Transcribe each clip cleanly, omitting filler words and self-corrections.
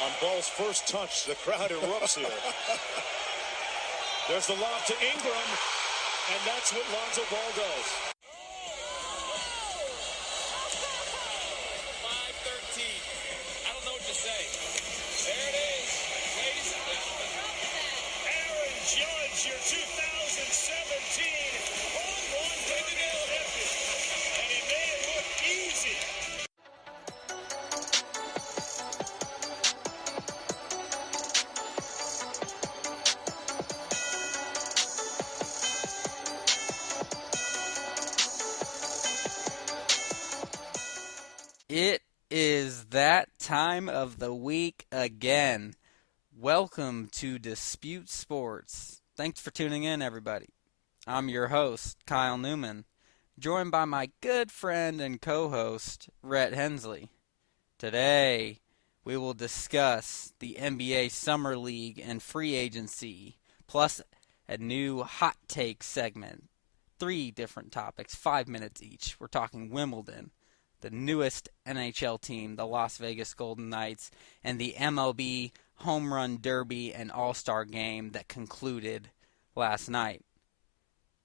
On ball's first touch, the crowd erupts here. There's the lob to Ingram, and that's what Lonzo Ball does. 5-13. I don't know what to say. There it is, ladies and gentlemen. Aaron Judge, your 2017 home run derby champion. And he made it look easy. It is that time of the week again. Welcome to Dispute Sports. Thanks for tuning in, everybody. I'm your host, Kyle Neumann, joined by my good friend and co-host, Rhett Hensley. Today, we will discuss the NBA Summer League and free agency, plus a new hot take segment. 3 different topics, 5 minutes each. We're talking Wimbledon, the newest NHL team, the Las Vegas Golden Knights, and the MLB Home Run Derby and All-Star Game that concluded last night.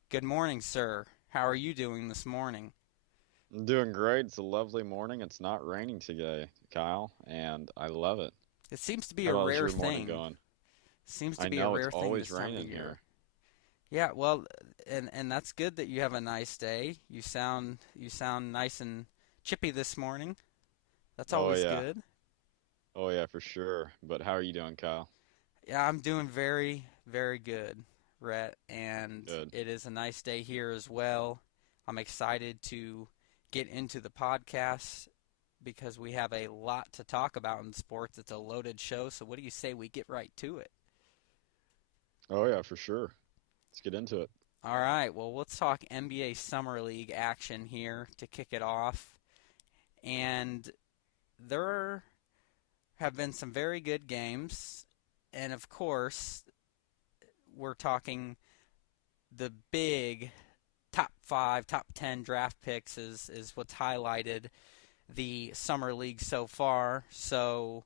Good morning, sir. How are you doing this morning? I'm doing great. It's a lovely morning. It's not raining today, Kyle, and I love it. It seems to be How a about rare your morning thing. going? Seems to I be know a rare it's thing always this time of raining year. here. Yeah, well, and that's good that you have a nice day. You sound nice and chippy this morning. That's always good. Oh yeah, for sure. But how are you doing, Kyle? Yeah, I'm doing very, very good, Rhett, and Good. it is a nice day here as well. I'm excited to get into the podcast because we have a lot to talk about in sports. It's a loaded show, so what do you say we get right to it? Oh yeah, for sure. Let's get into it. All right, well, let's talk NBA Summer League action here to kick it off. And there have been some very good games. And, of course, we're talking the big top 5, top 10 draft picks is what's highlighted the Summer League so far. So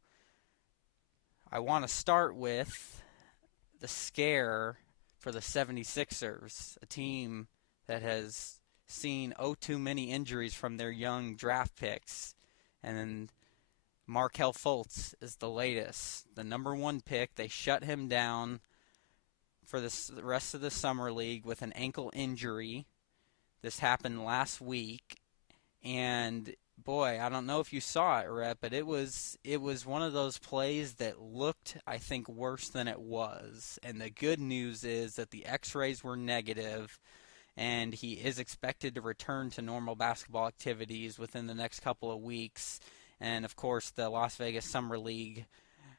I want to start with the scare for the 76ers, a team that has seen too many injuries from their young draft picks. And then Markelle Fultz is the latest, the number 1 pick. They shut him down for the rest of the Summer League with an ankle injury. This happened last week. And boy, I don't know if you saw it, Rhett, but it was one of those plays that looked, I think, worse than it was. And the good news is that the x-rays were negative, and he is expected to return to normal basketball activities within the next couple of weeks. And, of course, the Las Vegas Summer League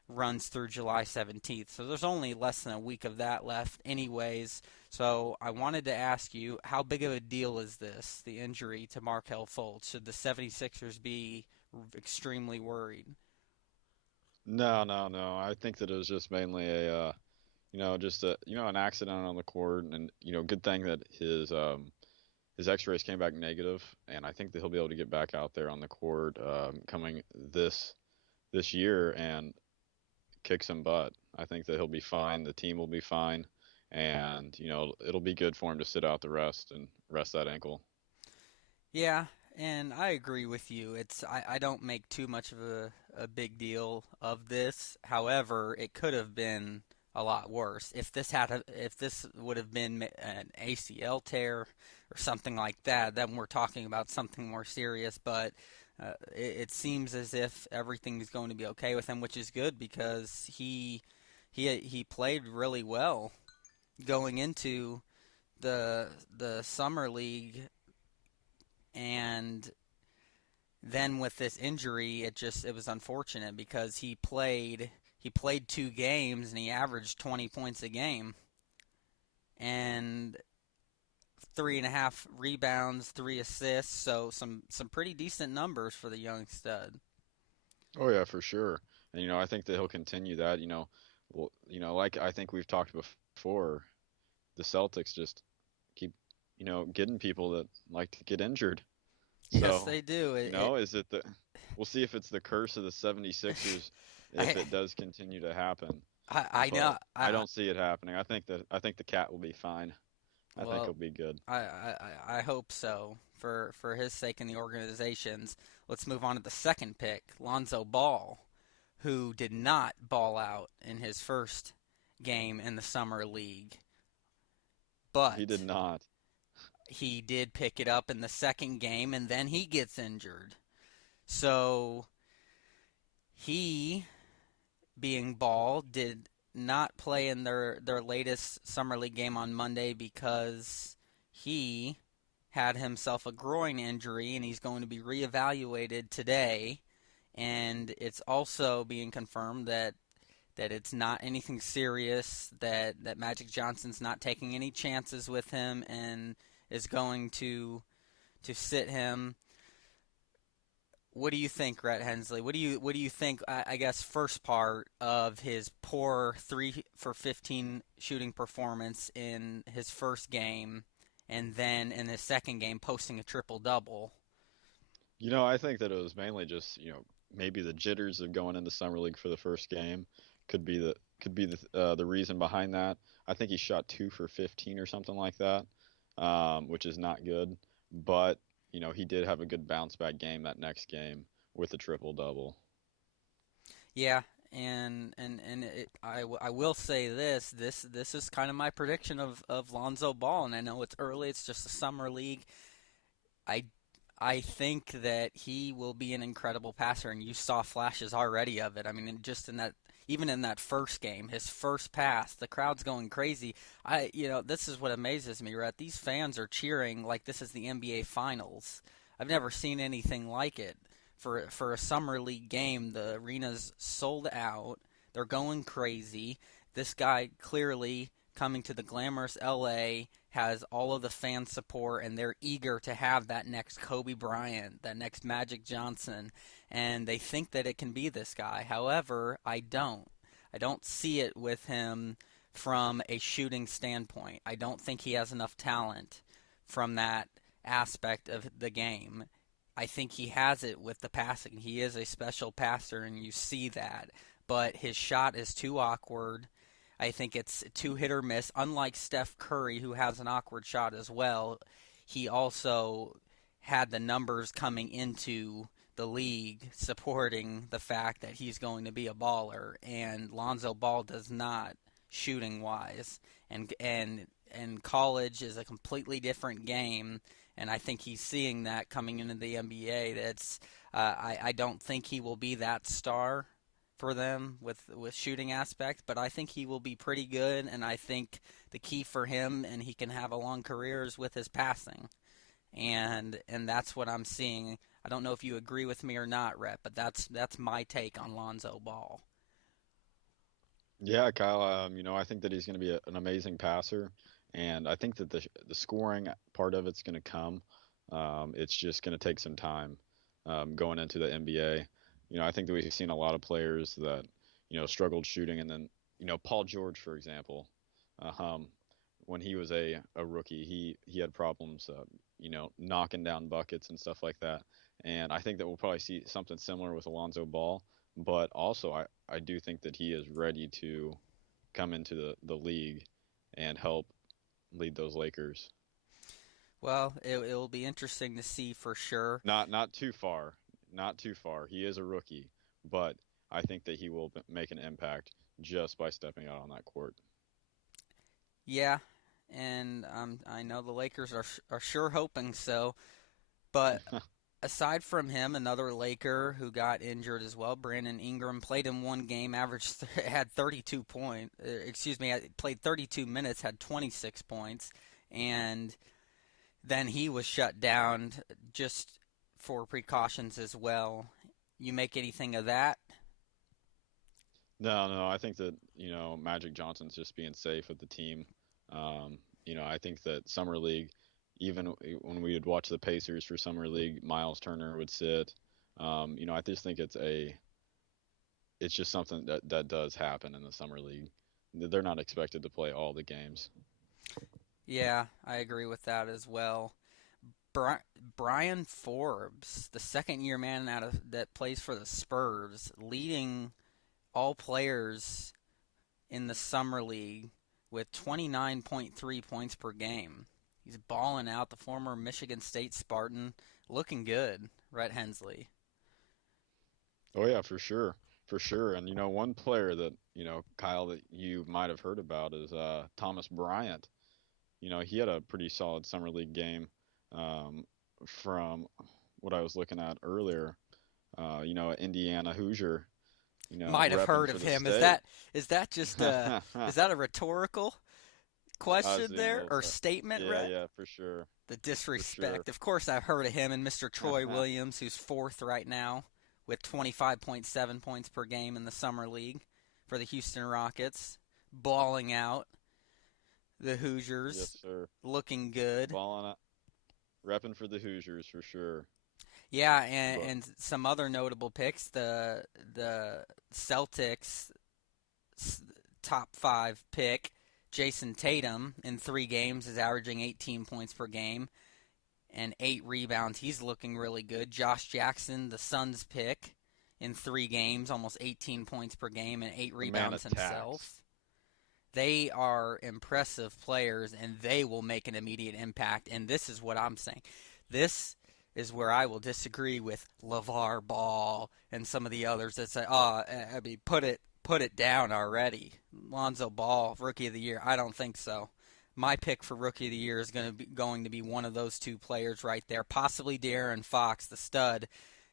runs through July 17th. So there's only less than a week of that left anyways. So I wanted to ask you, how big of a deal is this, the injury to Markelle Fultz? Should the 76ers be extremely worried? No. I think that it was just mainly an accident on the court, and good thing that his X-rays came back negative, and I think that he'll be able to get back out there on the court coming this year and kick some butt. I think that he'll be fine. The team will be fine, and it'll be good for him to sit out the rest and rest that ankle. Yeah, and I agree with you. I don't make too much of a big deal of this. However, it could have been a lot worse. If this would have been an ACL tear or something like that, then we're talking about something more serious. But it seems as if everything is going to be okay with him, which is good because he played really well going into the summer league, and then with this injury, it was unfortunate because he played 2 games and he averaged 20 points a game and 3.5 rebounds, 3 assists, so some pretty decent numbers for the young stud. Oh yeah, for sure. And I think that he'll continue that. Like I think we've talked before, the Celtics just keep getting people that like to get injured. Yes, So, they do. is it we'll see if it's the curse of the 76ers if it does continue to happen. I know. But I don't see it happening. I think the cat will be fine. I think he'll Well, be good. I hope so for his sake and the organization's. Let's move on to the second pick, Lonzo Ball, who did not ball out in his first game in the summer league, He did but not. he did pick it up in the second game, and then he gets injured. So he, being Ball, did not play in their latest summer league game on Monday because he had himself a groin injury and he's going to be reevaluated today. And it's also being confirmed that it's not anything serious, that Magic Johnson's not taking any chances with him and is going to sit him. What do you think, Rhett Hensley? What do you think? I guess first part of his poor 3 for 15 shooting performance in his first game, and then in his second game posting a triple double. I think that it was mainly just, maybe the jitters of going into summer league for the first game could be the reason behind that. I think he shot 2 for 15 or something like that, which is not good. But he did have a good bounce back game that next game with a triple double. Yeah, I will say this is kind of my prediction of Lonzo Ball, and I know it's early, it's just a summer league. I I think that he will be an incredible passer, and you saw flashes already of it. I mean, just in that, even in that first game, his first pass, the crowd's going crazy. This is what amazes me, Rhett. These fans are cheering like this is the NBA Finals. I've never seen anything like it. For a summer league game, the arena's sold out. They're going crazy. This guy clearly coming to the glamorous LA has all of the fan support, and they're eager to have that next Kobe Bryant, that next Magic Johnson, and they think that it can be this guy. However, I don't. I don't see it with him from a shooting standpoint. I don't think he has enough talent from that aspect of the game. I think he has it with the passing. He is a special passer, and you see that. But his shot is too awkward. I think it's too hit or miss. Unlike Steph Curry, who has an awkward shot as well, he also had the numbers coming into the league supporting the fact that he's going to be a baller, and Lonzo Ball does not, shooting wise. And college is a completely different game, and I think he's seeing that coming into the NBA. I don't think he will be that star for them with shooting aspect, but I think he will be pretty good, and I think the key for him, and he can have a long career, is with his passing, and that's what I'm seeing. I don't know if you agree with me or not, Rhett, but that's my take on Lonzo Ball. Yeah, Kyle. I think that he's going to be an amazing passer, and I think that the scoring part of it's going to come. It's just going to take some time going into the NBA. I think that we've seen a lot of players that struggled shooting, and then Paul George, for example, um, when he was a rookie, he had problems, knocking down buckets and stuff like that. And I think that we'll probably see something similar with Alonzo Ball. But also, I do think that he is ready to come into the league and help lead those Lakers. Well, it will be interesting to see for sure. Not too far, not too far. He is a rookie, but I think that he will make an impact just by stepping out on that court. Yeah, and I know the Lakers are sure hoping so. But aside from him, another Laker who got injured as well, Brandon Ingram, played in one game, averaged had 32 points. Played 32 minutes, had 26 points, and then he was shut down just for precautions as well. You make anything of that? No, I think that Magic Johnson's just being safe with the team. I think that summer league, even when we would watch the Pacers for summer league, Miles Turner would sit. I just think it's just something that does happen in the summer league. They're not expected to play all the games. Yeah, I agree with that as well. Brian Forbes, the second-year man that plays for the Spurs, leading all players in the summer league with 29.3 points per game. He's balling out. The former Michigan State Spartan, looking good. Rhett Hensley. Oh yeah, for sure. For sure. And one player that, Kyle, that you might have heard about is Thomas Bryant. He had a pretty solid summer league game from what I was looking at earlier. Indiana Hoosier, Might have repping heard for of the him. state. Is that just is that a rhetorical question there or statement, Yeah, Rhett? yeah, for sure. The For disrespect. sure. Of course, I've heard of him and Mr. Troy Williams, who's fourth right now with 25.7 points per game in the summer league for the Houston Rockets, balling out. The Hoosiers, Yes, sir. looking good. Balling up, repping for the Hoosiers for sure. Yeah, But and some other notable picks. The Celtics top 5 pick, Jason Tatum, in 3 games is averaging 18 points per game and 8 rebounds. He's looking really good. Josh Jackson, the Suns pick, in 3 games, almost 18 points per game and 8 the man rebounds attacks. himself. They are impressive players, and they will make an immediate impact. And this is what I'm saying. This is where I will disagree with LeVar Ball and some of the others that say, put it down already. Lonzo Ball, Rookie of the Year. I don't think so. My pick for Rookie of the Year is going to be one of those 2 players right there. Possibly De'Aaron Fox, the stud,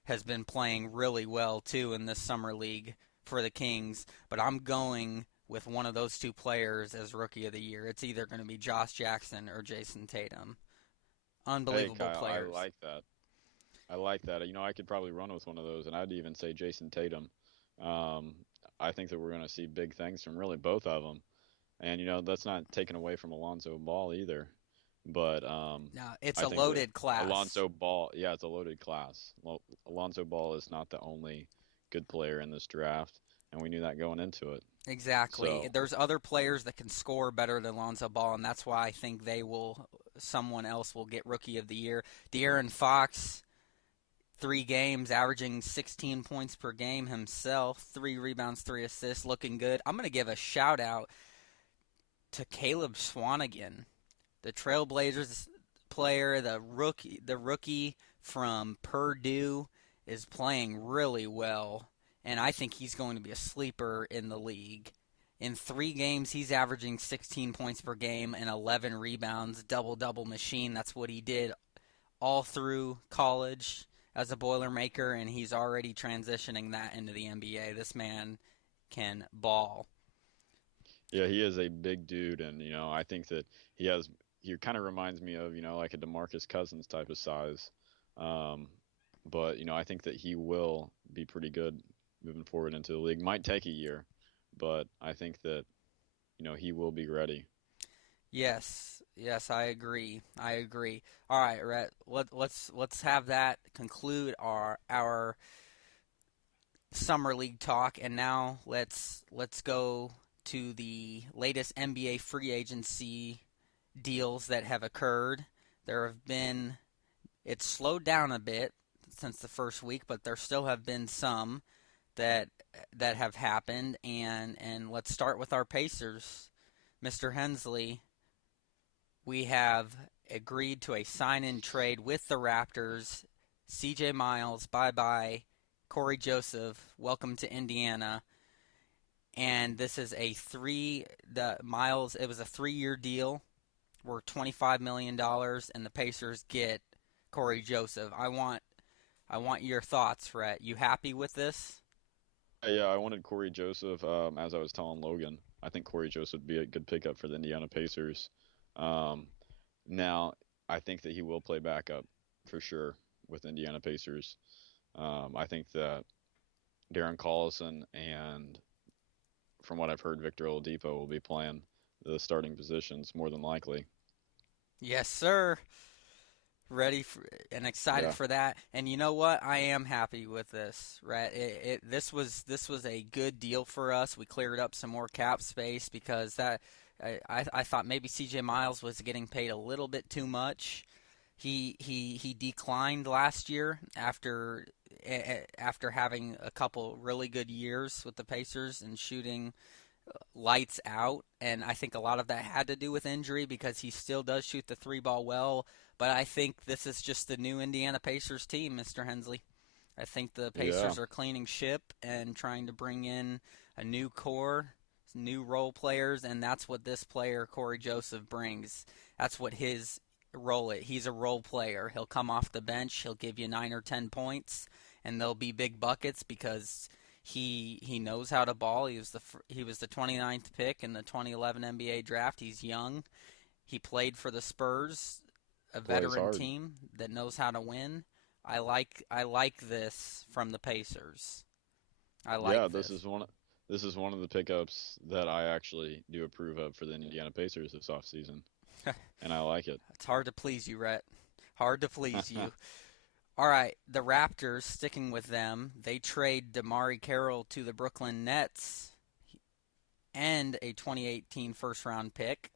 has been playing really well, too, in this summer league for the Kings. But I'm going with one of those 2 players as Rookie of the Year. It's either going to be Josh Jackson or Jason Tatum. Unbelievable Hey, Kyle, players. I like that. I like that. I could probably run with one of those, and I'd even say Jason Tatum. Um, I think that we're going to see big things from really both of them. And, that's not taken away from Alonzo Ball either. But No, it's I a think that loaded class. Alonzo Ball, yeah, it's a loaded class. Well, Alonzo Ball is not the only good player in this draft, and we knew that going into it. Exactly. So, There's other players that can score better than Lonzo Ball, and that's why I think someone else will get Rookie of the Year. De'Aaron Fox, 3 games, averaging 16 points per game himself, 3 rebounds, 3 assists, looking good. I'm going to give a shout out to Caleb Swanigan, the Trailblazers player, the rookie from Purdue, is playing really well, and I think he's going to be a sleeper in the league. In 3 games, he's averaging 16 points per game and 11 rebounds, double-double machine. That's what he did all through college as a Boilermaker, and he's already transitioning that into the NBA. This man can ball. yeah, he is a big dude, and, I think that he kind of reminds me of, like a DeMarcus Cousins type of size. But, I think that he will be pretty good moving forward into the league. Might take a year, but I think that, he will be ready. Yes, I agree. All right, Rhett, let's have that conclude our summer league talk, and now let's go to the latest NBA free agency deals that have occurred. It's slowed down a bit since the first week, but there still have been some that have happened, and let's start with our Pacers. Mr. Hensley, we have agreed to a sign-in trade with the Raptors. CJ Miles, bye-bye. Corey Joseph, welcome to Indiana. And this is it was a 3-year deal worth $25 million, and the Pacers get Corey Joseph. I want your thoughts, Rhett. You happy with this? Yeah, I wanted Corey Joseph, as I was telling Logan. I think Corey Joseph would be a good pickup for the Indiana Pacers. Now, I think that he will play backup for sure with Indiana Pacers. I think that Darren Collison and, from what I've heard, Victor Oladipo will be playing the starting positions more than likely. Yes, sir. Ready and excited for that. And you know what? I am happy with this, right? This was a good deal for us. We cleared up some more cap space because I thought maybe CJ Miles was getting paid a little bit too much. He declined last year after after having a couple really good years with the Pacers and shooting lights out, and I think a lot of that had to do with injury because he still does shoot the three ball well, but I think this is just the new Indiana Pacers team, Mr. Hensley. I think the Pacers are cleaning ship and trying to bring in a new core, new role players, and that's what this player, Corey Joseph, brings. That's what his role is. He's a role player. He'll come off the bench, he'll give you 9 or 10 points, and they'll be big buckets because he knows how to ball. He was the 29th pick in the 2011 NBA draft. He's young. He played for the Spurs, a veteran team that knows how to win. I like this from the Pacers. This is one of the pickups that I actually do approve of for the Indiana Pacers this offseason. And I like it. It's hard to please you, Rhett. Hard to please you. All right, the Raptors, sticking with them, they trade DeMarre Carroll to the Brooklyn Nets and a 2018 first-round pick,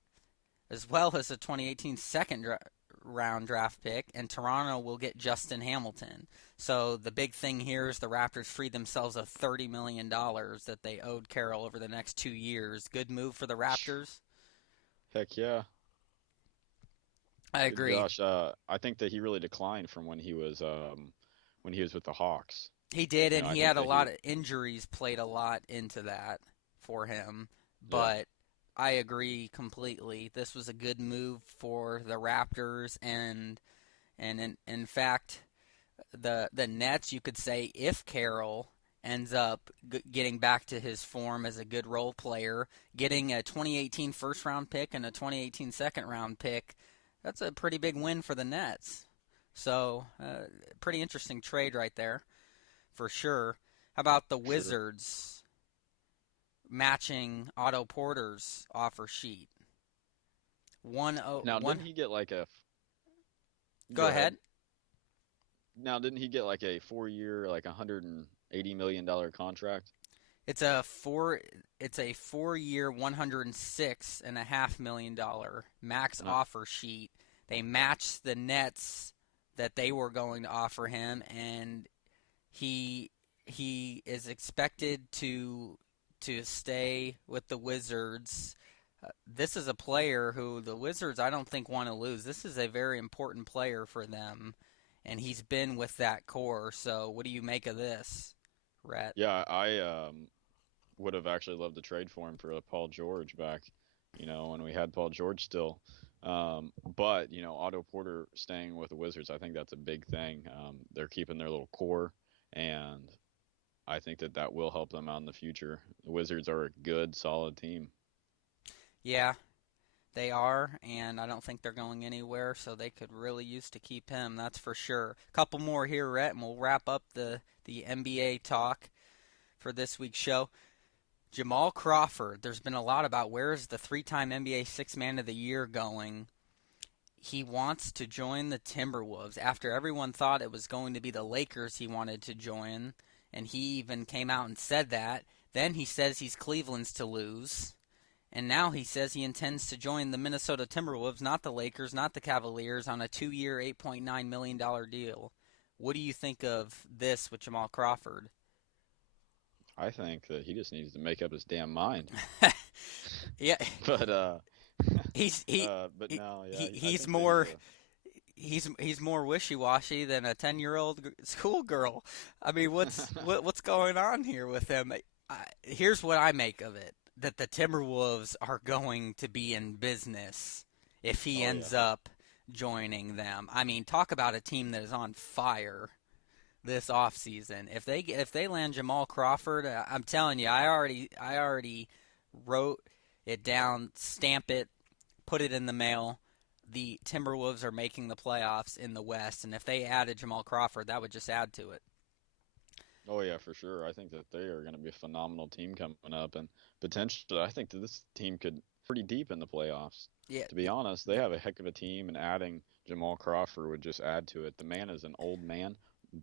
as well as a 2018 second-round draft pick, and Toronto will get Justin Hamilton. So the big thing here is the Raptors freed themselves of $30 million that they owed Carroll over the next 2 years. Good move for the Raptors. Heck yeah. I agree. Gosh, I think that he really declined from when he was with the Hawks. He did, and he had a lot of injuries played a lot into that for him. But I agree completely. This was a good move for the Raptors, and in fact, the Nets, you could say, if Carroll ends up getting back to his form as a good role player, getting a 2018 first-round pick and a 2018 second-round pick, that's a pretty big win for the Nets. So, pretty interesting trade right there, for sure. How about the Wizards matching Otto Porter's offer sheet? Didn't he get like a... Go ahead. Now, didn't he get like a 4-year, like $180 million contract? It's a 4-year, $106.5 million max offer sheet. They matched the Nets that they were going to offer him, and he is expected to stay with the Wizards. This is a player who the Wizards, I don't think, want to lose. This is a very important player for them, and he's been with that core. So what do you make of this, Rhett? Yeah, I would have actually loved to trade for him for Paul George back, when we had Paul George still. But, Otto Porter staying with the Wizards, I think that's a big thing. They're keeping their little core, and I think that will help them out in the future. The Wizards are a good, solid team. Yeah, they are, and I don't think they're going anywhere, so they could really use to keep him, that's for sure. A couple more here, Rhett, and we'll wrap up the NBA talk for this week's show. Jamal Crawford, there's been a lot about where is the 3-time NBA Sixth Man of the Year going. He wants to join the Timberwolves. After everyone thought it was going to be the Lakers he wanted to join, and he even came out and said that. Then he says he's Cleveland's to lose. And now he says he intends to join the Minnesota Timberwolves, not the Lakers, not the Cavaliers, on a 2-year, $8.9 million deal. What do you think of this with Jamal Crawford? I think that he just needs to make up his damn mind. Yeah, but he's more wishy-washy than a 10-year-old schoolgirl. I mean, what's going on here with him? Here's what I make of it: that the Timberwolves are going to be in business if he ends up joining them. I mean, talk about a team that is on fire this offseason. If they land Jamal Crawford, I'm telling you, I already wrote it down, stamp it, put it in the mail. The Timberwolves are making the playoffs in the West, and if they added Jamal Crawford, that would just add to it. Oh, yeah, for sure. I think that they are going to be a phenomenal team coming up, and potentially I think that this team could pretty deep in the playoffs. Yeah. To be honest, they have a heck of a team, and adding Jamal Crawford would just add to it. The man is an old man,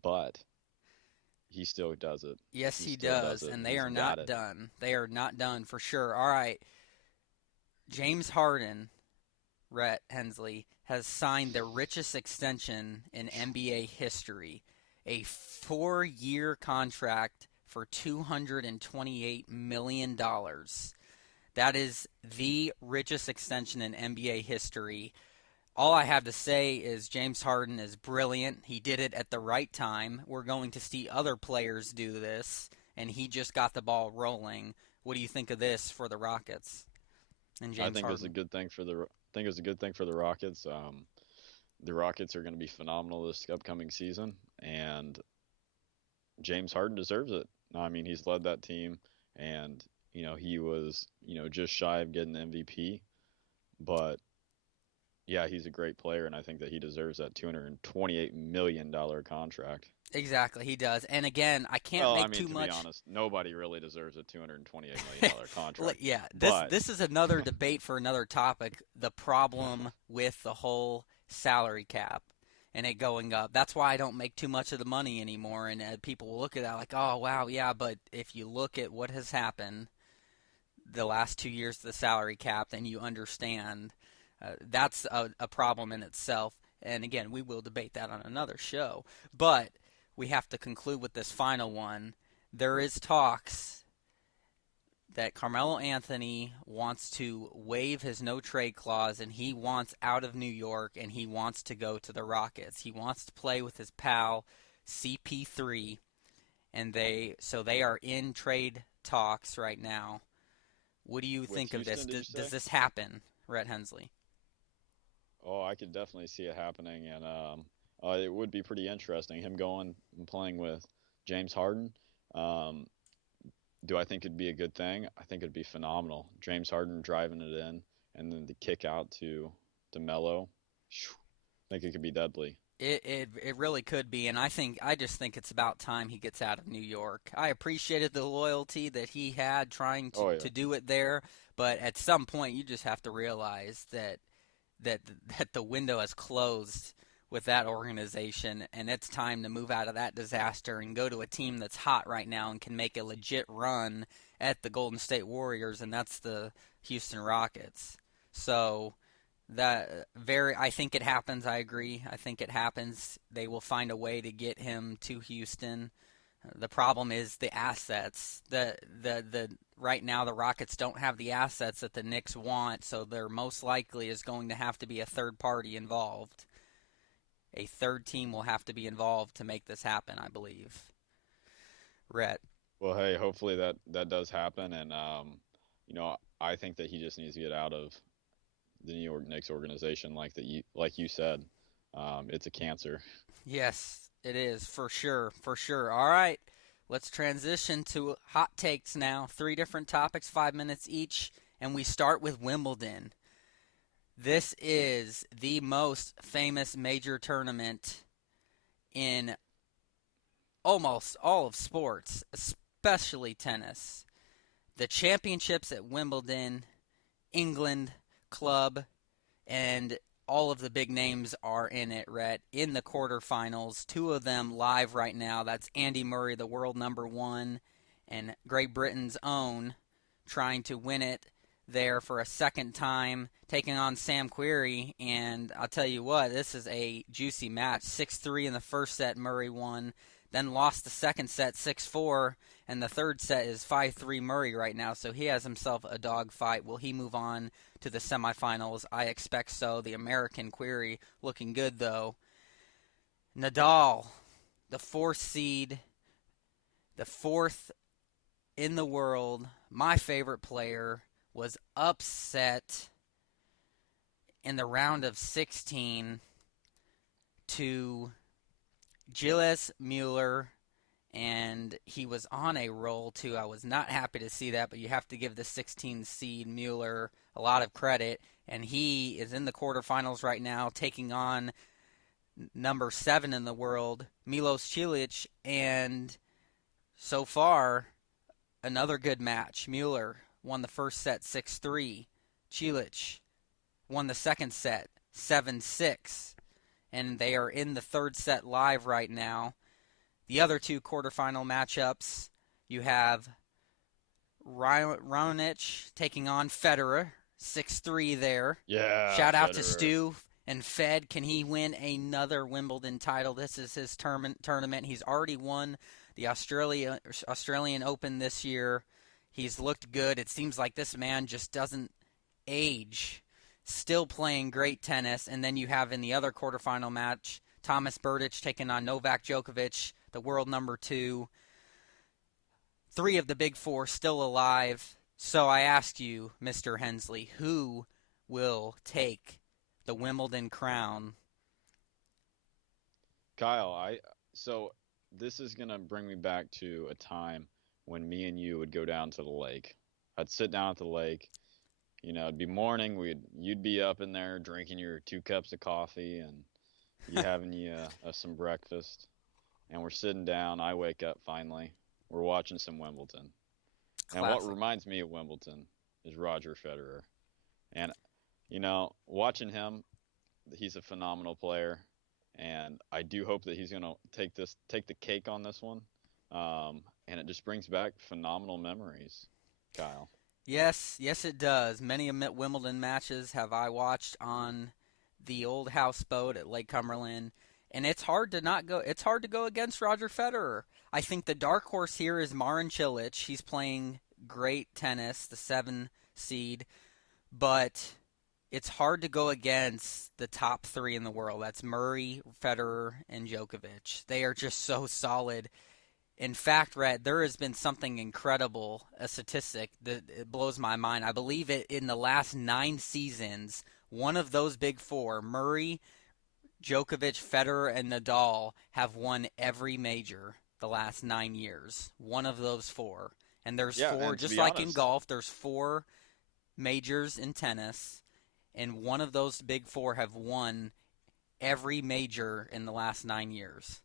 but he still does it. Yes, he does, and they are not done. They are not done for sure. All right, James Harden, Rhett, Hensley, has signed the richest extension in NBA history. a 4-year contract for $228 million. That is the richest extension in NBA history. All I have to say is James Harden is brilliant. He did it at the right time. We're going to see other players do this, and he just got the ball rolling. What do you think of this for the Rockets and James I think Harden? it's a good thing for the Rockets. The Rockets are going to be phenomenal this upcoming season, and James Harden deserves it. I mean, he's led that team, and he was just shy of getting the MVP, but yeah, he's a great player, and I think that he deserves that $228 million contract. Exactly, he does. And again, I can't Well, make I mean, too to much. be honest, nobody really deserves a $228 million contract. Yeah, But this is another debate for another topic. The problem with the whole salary cap and it going up. That's why I don't make too much of the money anymore. And people will look at that like, oh wow, yeah. But if you look at what has happened the last 2 years of the salary cap, then you understand that's a problem in itself. And again, we will debate that on another show. But we have to conclude with this final one. There is talks that Carmelo Anthony wants to waive his no-trade clause, and he wants out of New York, and he wants to go to the Rockets. He wants to play with his pal CP3, and they are in trade talks right now. What do you think of this? Houston, Does this happen, Rhett Hensley? Oh, I could definitely see it happening, and it would be pretty interesting. Him going and playing with James Harden. Do I think it'd be a good thing? I think it'd be phenomenal. James Harden driving it in, and then the kick out to Melo. I think it could be deadly. It really could be, and I just think it's about time he gets out of New York. I appreciated the loyalty that he had trying to do it there, but at some point you just have to realize that the window has closed with that organization, and it's time to move out of that disaster and go to a team that's hot right now and can make a legit run at the Golden State Warriors, and that's the Houston Rockets. So I think it happens. I agree. I think it happens. They will find a way to get him to Houston. The problem is the assets. The right now the Rockets don't have the assets that the Knicks want, so there most likely is going to have to be a third party involved. A third team will have to be involved to make this happen, I believe. Rhett. Well, hey, hopefully that does happen, and I think that he just needs to get out of the New York Knicks organization, like you said. It's a cancer. Yes, it is, for sure. All right, let's transition to hot takes now. 3 different topics, 5 minutes each, and we start with Wimbledon. This is the most famous major tournament in almost all of sports, especially tennis. The championships at Wimbledon, England club, and all of the big names are in it, Rhett, in the quarterfinals. 2 of them live right now. That's Andy Murray, the world number 1, and Great Britain's own, trying to win it there for a second time, taking on Sam Querrey. And I'll tell you what, this is a juicy match. 6-3 in the first set, Murray won. Then lost the second set 6-4, and the third set is 5-3 Murray right now. So he has himself a dogfight. Will he move on to the semifinals? I expect so. The American Querrey looking good, though. Nadal, the 4th seed, the 4th in the world, my favorite player, was upset in the round of 16 to Gilles Mueller, and he was on a roll too. I was not happy to see that, but you have to give the 16 seed Mueller a lot of credit, and he is in the quarterfinals right now, taking on number 7 in the world, Milos Cilic, and so far, another good match. Mueller won the first set 6-3. Cilic won the second set 7-6. And they are in the third set live right now. The other 2 quarterfinal matchups, you have Raonic taking on Federer, 6-3 there. Yeah. Shout out Federer. to Stu And Fed, can he win another Wimbledon title? This is his tournament. He's already won the Australian Open this year. He's looked good. It seems like this man just doesn't age. Still playing great tennis. And then you have in the other quarterfinal match, Thomas Berdych taking on Novak Djokovic, the world number 2. 3 of the big 4 still alive. So I ask you, Mr. Hensley, who will take the Wimbledon crown? Kyle, so this is gonna bring me back to a time when me and you would go down to the lake. I'd sit down at the lake, it'd be morning, you'd be up in there drinking your 2 cups of coffee and you having some breakfast, and we're sitting down. I wake up finally. We're watching some Wimbledon. Classic. And what reminds me of Wimbledon is Roger Federer. And watching him, he's a phenomenal player, and I do hope that he's going to take the cake on this one. And it just brings back phenomenal memories, Kyle. Yes, it does. Many Wimbledon matches have I watched on the old houseboat at Lake Cumberland, and it's hard to go against Roger Federer. I think the dark horse here is Marin Cilic. He's playing great tennis, the 7 seed, but it's hard to go against the top 3 in the world. That's Murray, Federer, and Djokovic. They are just so solid. In fact, Rhett, there has been something incredible, a statistic that it blows my mind. I believe it in the last 9 seasons, one of those big 4, Murray, Djokovic, Federer, and Nadal, have won every major the last 9 years. One of those 4. And there's 4, and just like in golf, there's 4 majors in tennis, and one of those big 4 have won every major in the last 9 years.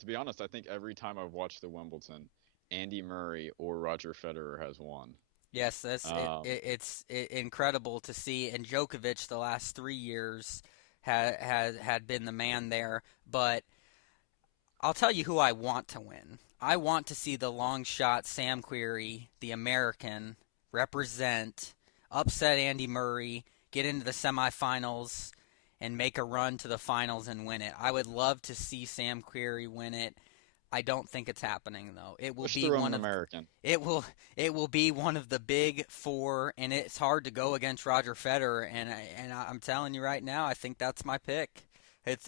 To be honest, I think every time I've watched the Wimbledon, Andy Murray or Roger Federer has won. Yes, it's incredible to see. And Djokovic, the last 3 years, had been the man there. But I'll tell you who I want to win. I want to see the long shot Sam Querrey, the American, upset Andy Murray, get into the semifinals, and make a run to the finals and win it. I would love to see Sam Querrey win it. I don't think it's happening though. It will be one of American. It will be one of the big 4, and it's hard to go against Roger Federer. And I'm telling you right now, I think that's my pick.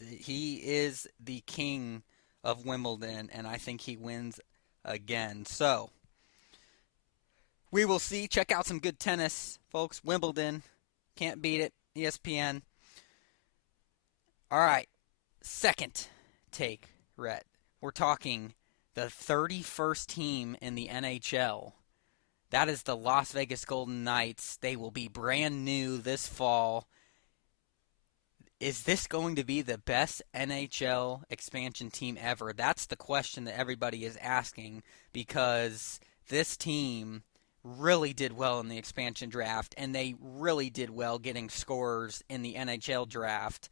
He is the king of Wimbledon, and I think he wins again. So we will see. Check out some good tennis, folks. Wimbledon, can't beat it. ESPN. All right, second take, Rhett. We're talking the 31st team in the NHL. That is the Las Vegas Golden Knights. They will be brand new this fall. Is this going to be the best NHL expansion team ever? That's the question that everybody is asking, because this team really did well in the expansion draft, and they really did well getting scorers in the NHL draft.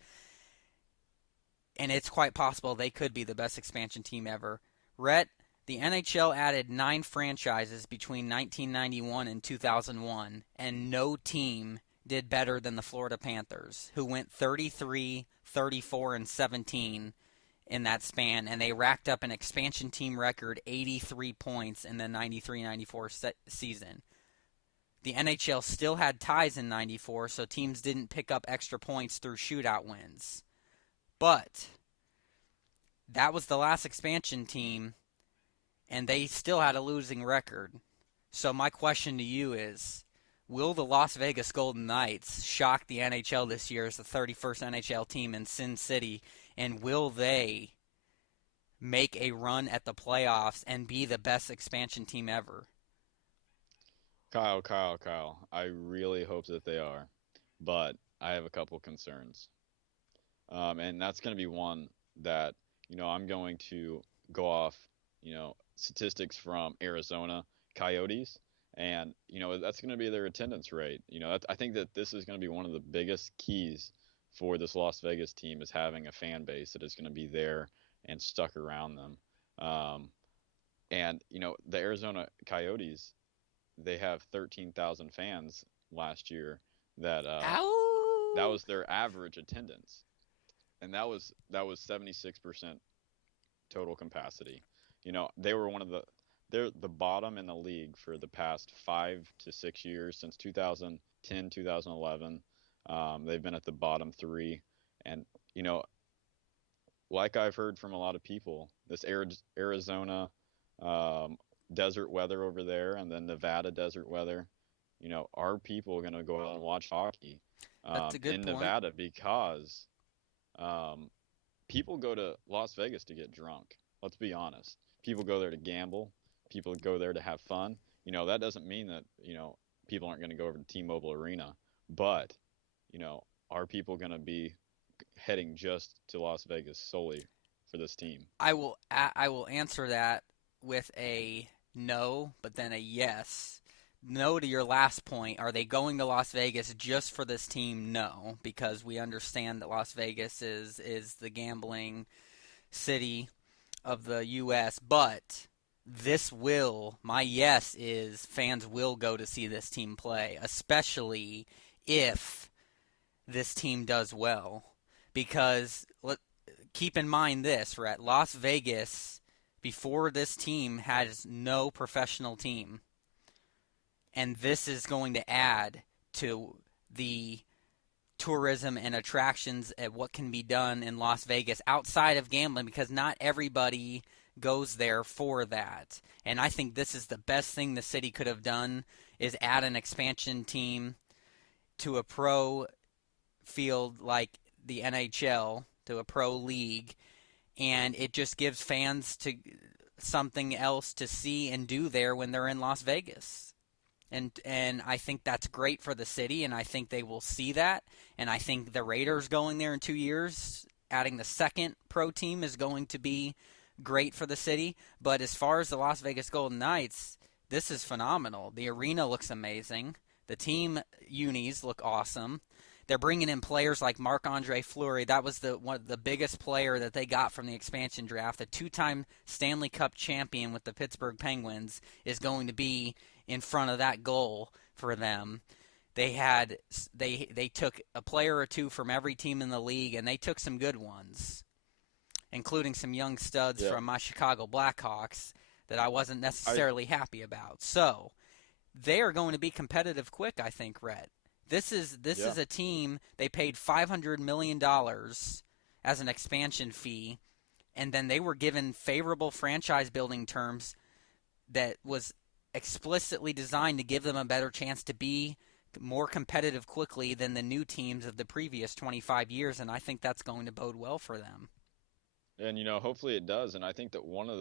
And it's quite possible they could be the best expansion team ever. Rhett, the NHL added 9 franchises between 1991 and 2001, and no team did better than the Florida Panthers, who went 33, 34, and 17 in that span, and they racked up an expansion team record 83 points in the 93-94 season. The NHL still had ties in 94, so teams didn't pick up extra points through shootout wins. But that was the last expansion team, and they still had a losing record. So my question to you is, will the Las Vegas Golden Knights shock the NHL this year as the 31st NHL team in Sin City, and will they make a run at the playoffs and be the best expansion team ever? Kyle, I really hope that they are, but I have a couple concerns. And that's going to be one that, I'm going to go off, statistics from Arizona Coyotes, and, that's going to be their attendance rate. I think that this is going to be one of the biggest keys for this Las Vegas team, is having a fan base that is going to be there and stuck around them. And, the Arizona Coyotes, they have 13,000 fans last year that that was their average attendance, and that was 76% total capacity. They were they're the bottom in the league for the past 5 to 6 years since 2010, 2011. They've been at the bottom three, and you know, like I've heard from a lot of people, this Arizona desert weather over there, and then Nevada desert weather. Are people going to go out and watch hockey That's a good in point. Nevada because um, people go to Las Vegas to get drunk. Let's be honest. People go there to gamble. People go there to have fun. That doesn't mean that, people aren't going to go over to T-Mobile Arena, but, are people going to be heading just to Las Vegas solely for this team? I will answer that with a no, but then a yes. No to your last point. Are they going to Las Vegas just for this team? No, because we understand that Las Vegas is the gambling city of the U.S., but my yes is fans will go to see this team play, especially if this team does well. Because keep in mind this, Rhett, Las Vegas, before this team, has no professional team. And this is going to add to the tourism and attractions at what can be done in Las Vegas outside of gambling, because not everybody goes there for that. And I think this is the best thing the city could have done, is add an expansion team to a pro field like the NHL, to a pro league, and it just gives fans something else to see and do there when they're in Las Vegas. And I think that's great for the city, and I think they will see that. And I think the Raiders going there in 2 years, adding the second pro team, is going to be great for the city. But as far as the Las Vegas Golden Knights, this is phenomenal. The arena looks amazing. The team unis look awesome. They're bringing in players like Marc-Andre Fleury. That was the biggest player that they got from the expansion draft. The two-time Stanley Cup champion with the Pittsburgh Penguins is going to be in front of that goal for them. They took a player or two from every team in the league, and they took some good ones, including some young studs from my Chicago Blackhawks that I wasn't necessarily happy about. So they are going to be competitive quick, I think, Rhett. This is a team, they paid $500 million as an expansion fee, and then they were given favorable franchise building terms that was explicitly designed to give them a better chance to be more competitive quickly than the new teams of the previous 25 years, and I think that's going to bode well for them. And hopefully it does. And I think that one of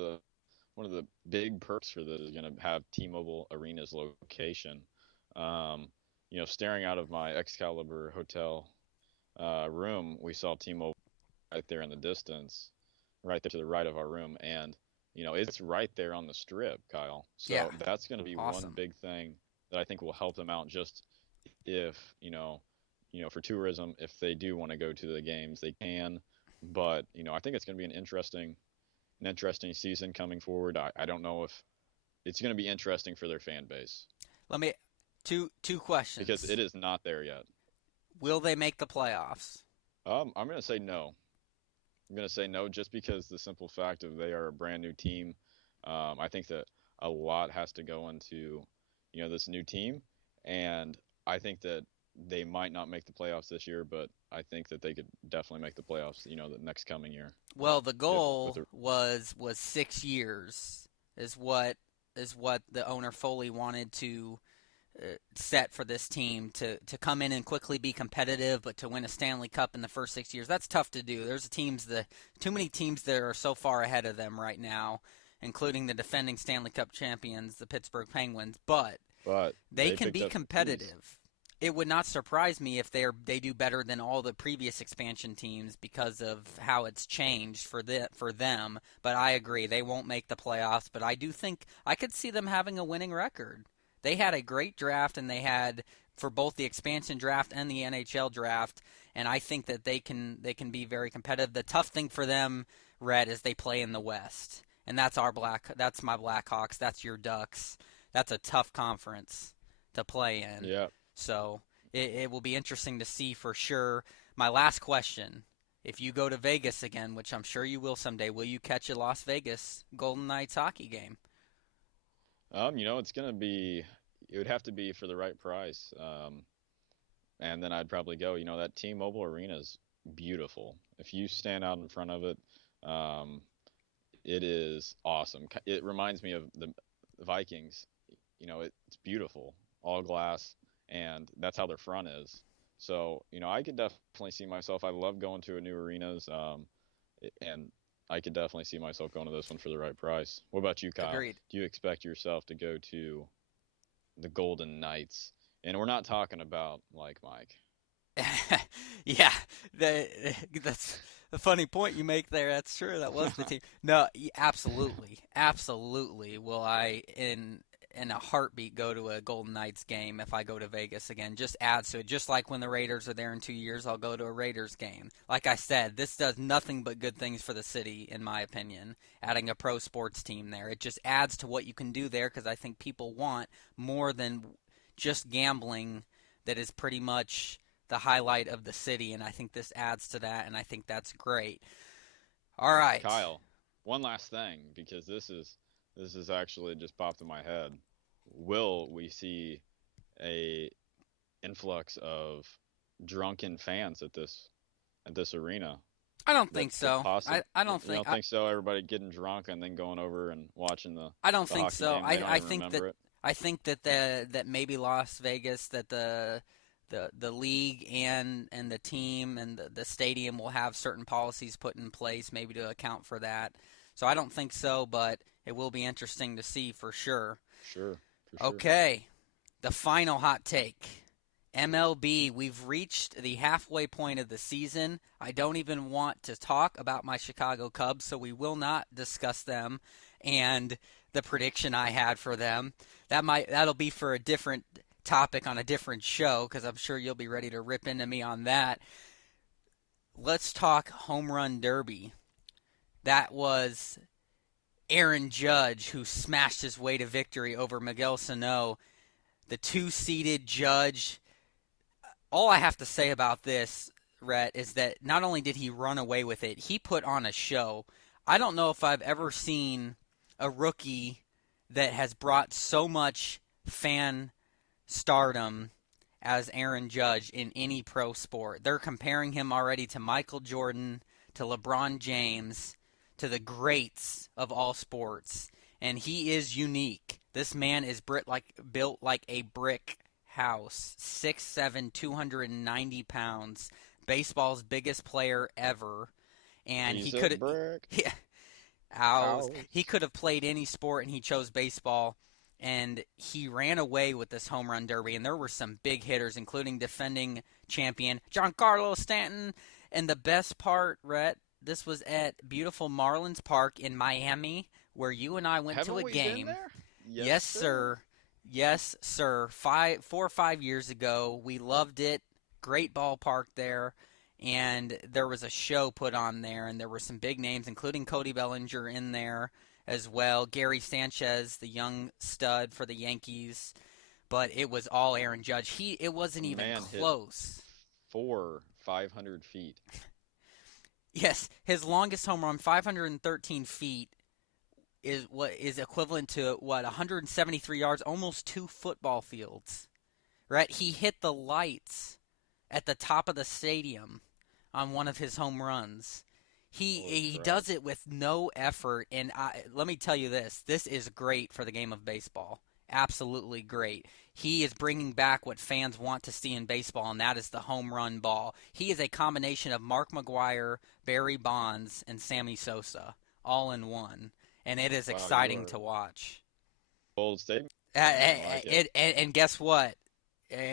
the big perks for this is going to have T-Mobile Arena's location. Staring out of my Excalibur hotel room, we saw T-Mobile right there in the distance, right there to the right of our room, and it's right there on the strip, Kyle. So that's going to be awesome. One big thing that I think will help them out. Just if for tourism, if they do want to go to the games, they can. But I think it's going to be an interesting season coming forward. I don't know if it's going to be interesting for their fan base. Let me two questions, because it is not there yet. Will they make the playoffs? I'm going to say no. I'm going to say no, just because the simple fact of they are a brand new team. I think that a lot has to go into this new team, and I think that they might not make the playoffs this year, but I think that they could definitely make the playoffs, the next coming year. Well, the goal was 6 years is what the owner Foley wanted to set for this team, to come in and quickly be competitive, but to win a Stanley Cup in the first 6 years. That's tough to do. There's too many teams that are so far ahead of them right now, including the defending Stanley Cup champions, the Pittsburgh Penguins, but they can be competitive. It would not surprise me if they do better than all the previous expansion teams because of how it's changed for them. But I agree, they won't make the playoffs. But I do think I could see them having a winning record. They had a great draft, and they had for both the expansion draft and the NHL draft, and I think that they can be very competitive. The tough thing for them, Rhett, is they play in the West, and that's my Blackhawks. That's your Ducks. That's a tough conference to play in. Yeah. So it will be interesting to see for sure. My last question. If you go to Vegas again, which I'm sure you will someday, will you catch a Las Vegas Golden Knights hockey game? It's gonna be. It would have to be for the right price. And then I'd probably go. That T-Mobile Arena is beautiful. If you stand out in front of it, um, it is awesome. It reminds me of the Vikings. It's beautiful, all glass, and that's how their front is. So, I could definitely see myself. I love going to new arenas, and I could definitely see myself going to this one for the right price. What about you, Kyle? Agreed. Do you expect yourself to go to the Golden Knights? And we're not talking about like Mike. Yeah, that's a funny point you make there. That's true. That was the team. No, absolutely, absolutely. Will I in a heartbeat go to a Golden Knights game if I go to Vegas again? Just adds to it. Just like when the Raiders are there in 2 years, I'll go to a Raiders game. Like I said, this does nothing but good things for the city, in my opinion. Adding a pro sports team there, it just adds to what you can do there because I think people want more than just gambling. That is pretty much the highlight of the city, and I think this adds to that, and I think that's great. All right, Kyle, one last thing, because this is actually just popped in my head. Will we see a influx of drunken fans at this arena? I don't think so. I don't think. You don't think so? Everybody getting drunk and then going over and watching the. I don't the think hockey so. game. They don't I even think that. remember it. I think that maybe Las Vegas, that the league and the team and the stadium will have certain policies put in place maybe to account for that. So I don't think so, but it will be interesting to see for sure. Sure. For sure. Okay, the final hot take. MLB, we've reached the halfway point of the season. I don't even want to talk about my Chicago Cubs, so we will not discuss them and the prediction I had for them. That'll be for a different topic on a different show because I'm sure you'll be ready to rip into me on that. Let's talk home run derby. That was Aaron Judge who smashed his way to victory over Miguel Sano, the two-seeded Judge. All I have to say about this, Rhett, is that not only did he run away with it, he put on a show. I don't know if I've ever seen a rookie that has brought so much fan stardom as Aaron Judge in any pro sport. They're comparing him already to Michael Jordan, to LeBron James, to the greats of all sports. And he is unique. This man is built like a brick house. 6'7", 290 pounds. Baseball's biggest player ever. And He's he could brick. He could have played any sport, and he chose baseball. And he ran away with this home run derby. And there were some big hitters, including defending champion Giancarlo Stanton. And the best part, Rhett, this was at beautiful Marlins Park in Miami, where you and I went Haven't to a we game. been there? Yes, sir. Yes, sir. 4 or 5 years ago, we loved it. Great ballpark there. And there was a show put on there, and there were some big names, including Cody Bellinger in there as well. Gary Sanchez, the young stud for the Yankees. But it was all Aaron Judge. It wasn't even close. 500 feet. Yes, his longest home run, 513 feet, is what is equivalent to 173 yards, almost 2 football fields. Right? He hit the lights at the top of the stadium on one of his home runs. He does it with no effort, and let me tell you this is great for the game of baseball. Absolutely great. He is bringing back what fans want to see in baseball, and that is the home run ball. He is a combination of Mark McGwire, Barry Bonds, and Sammy Sosa, all in one, and it is exciting to watch. Bold statement. And guess what?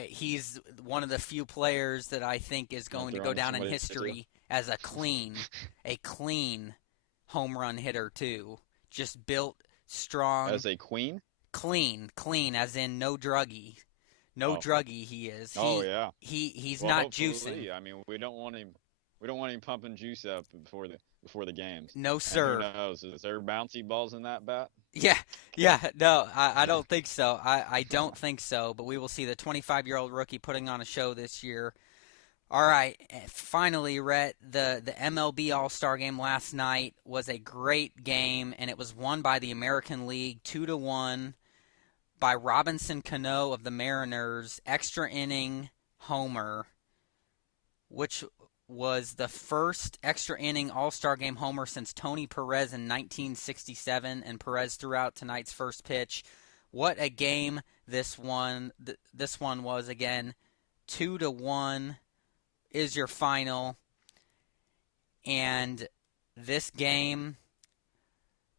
He's one of the few players that I think is going to go down in history as a clean home run hitter too. Just built strong. As a queen? Clean, as in no druggy. No druggy he is. Yeah. He's not juicing. I mean, we don't want him pumping juice up before the games. No, sir. And who knows? Is there bouncy balls in that bat? No, I don't think so. I don't think so, but we will see the 25-year-old rookie putting on a show this year. All right, finally, Rhett, the MLB All-Star Game last night was a great game, and it was won by the American League 2-1 by Robinson Cano of the Mariners, extra inning homer, which was the first extra inning All-Star Game homer since Tony Perez in 1967, and Perez threw out tonight's first pitch. What a game this one was again. 2-1 is your final, and this game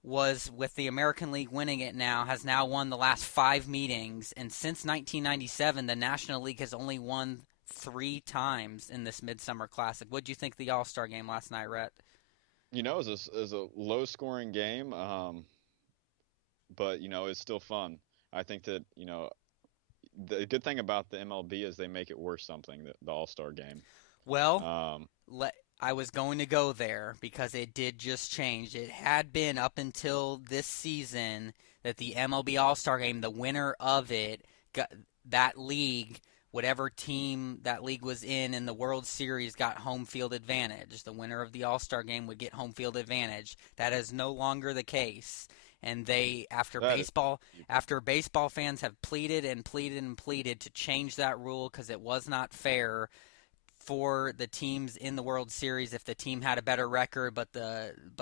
was, with the American League winning it now, has now won the last 5 meetings, and since 1997 the National League has only won 3 times in this Midsummer Classic. What did you think of the All-Star Game last night, Rhett? It was a low-scoring game, but it's still fun. I think that the good thing about the MLB is they make it worth something. The All-Star Game. Well, I was going to go there because it did just change. It had been up until this season that the MLB All-Star Game, the winner of it, that league, whatever team that league was in the World Series, got home field advantage. The winner of the All-Star Game would get home field advantage. That is no longer the case. And after baseball fans have pleaded and pleaded and pleaded to change that rule because it was not fair for the teams in the World Series if the team had a better record, but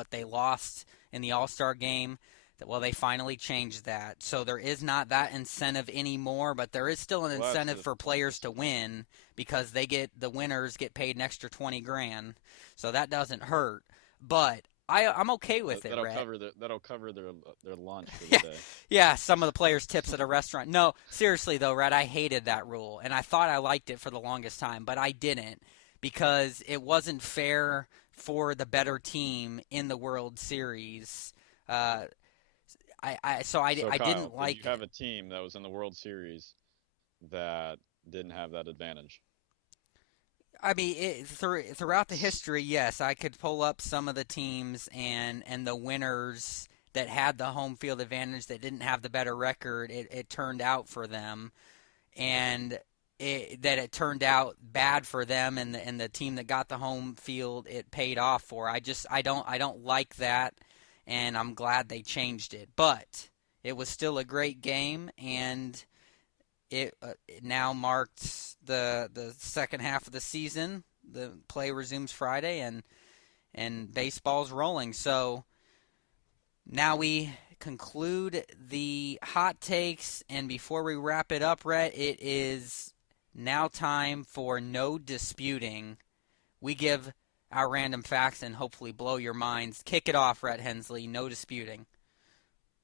they lost in the All-Star Game. Well, they finally changed that. So there is not that incentive anymore, but there is still an incentive for players to win because the winners get paid an extra $20,000. So that doesn't hurt. But I'm okay with it, Rhett. That'll cover their lunch for the day. Yeah, some of the players' tips at a restaurant. No, seriously though, Rhett, I hated that rule, and I thought I liked it for the longest time, but I didn't because it wasn't fair for the better team in the World Series. I didn't like. You have a team that was in the World Series that didn't have that advantage. I mean, throughout the history, yes, I could pull up some of the teams and the winners that had the home field advantage that didn't have the better record. It turned out for them, and it turned out bad for them, and the team that got the home field, it paid off for. I don't like that, and I'm glad they changed it. But it was still a great game, and it now marks the second half of the season. The play resumes Friday, and baseball's rolling. So now we conclude the hot takes, and before we wrap it up, Rhett, it is now time for no disputing. We give our random facts and hopefully blow your minds. Kick it off, Rhett Hensley. No disputing.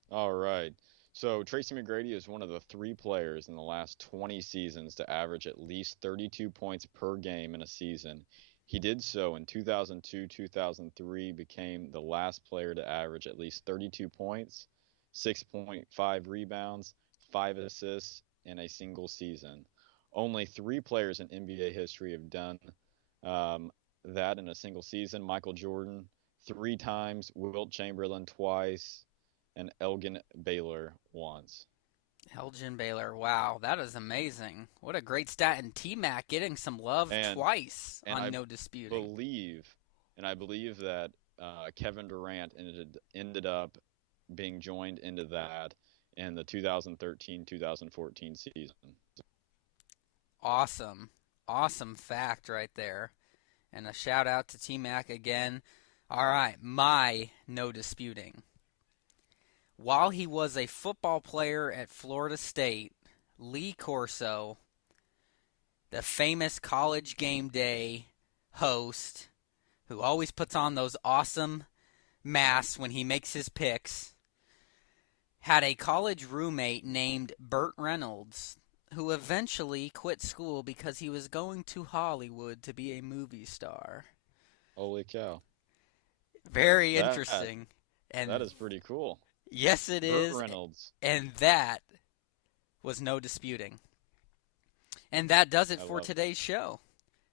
All right. So Tracy McGrady is one of the 3 players in the last 20 seasons to average at least 32 points per game in a season. He did so in 2002-2003, became the last player to average at least 32 points, 6.5 rebounds, 5 assists in a single season. Only 3 players in NBA history have done that in a single season. Michael Jordan 3 times, Wilt Chamberlain twice, and Elgin Baylor once. Elgin Baylor, wow, that is amazing. What a great stat. And T-Mac getting some love twice on No Disputing. I believe that Kevin Durant ended up being joined into that in the 2013-2014 season. Awesome fact right there. And a shout out to T-Mac again. All right, my No Disputing. While he was a football player at Florida State, Lee Corso, the famous College Game Day host, who always puts on those awesome masks when he makes his picks, had a college roommate named Burt Reynolds, who eventually quit school because he was going to Hollywood to be a movie star. Holy cow. Very interesting. And that is pretty cool. Yes, it is. Burt Reynolds. And that was No Disputing. And that does it for today's show.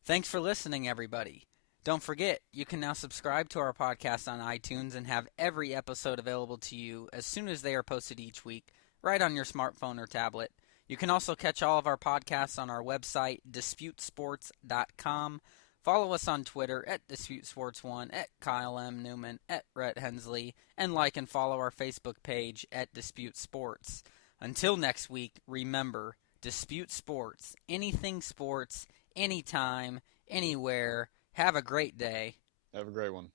Thanks for listening, everybody. Don't forget, you can now subscribe to our podcast on iTunes and have every episode available to you as soon as they are posted each week, right on your smartphone or tablet. You can also catch all of our podcasts on our website, DisputeSports.com. Follow us on Twitter at DisputeSports1, at Kyle M. Neumann, at Rhett Hensley, and like and follow our Facebook page at Dispute Sports. Until next week, remember, Dispute Sports, anything sports, anytime, anywhere. Have a great day. Have a great one.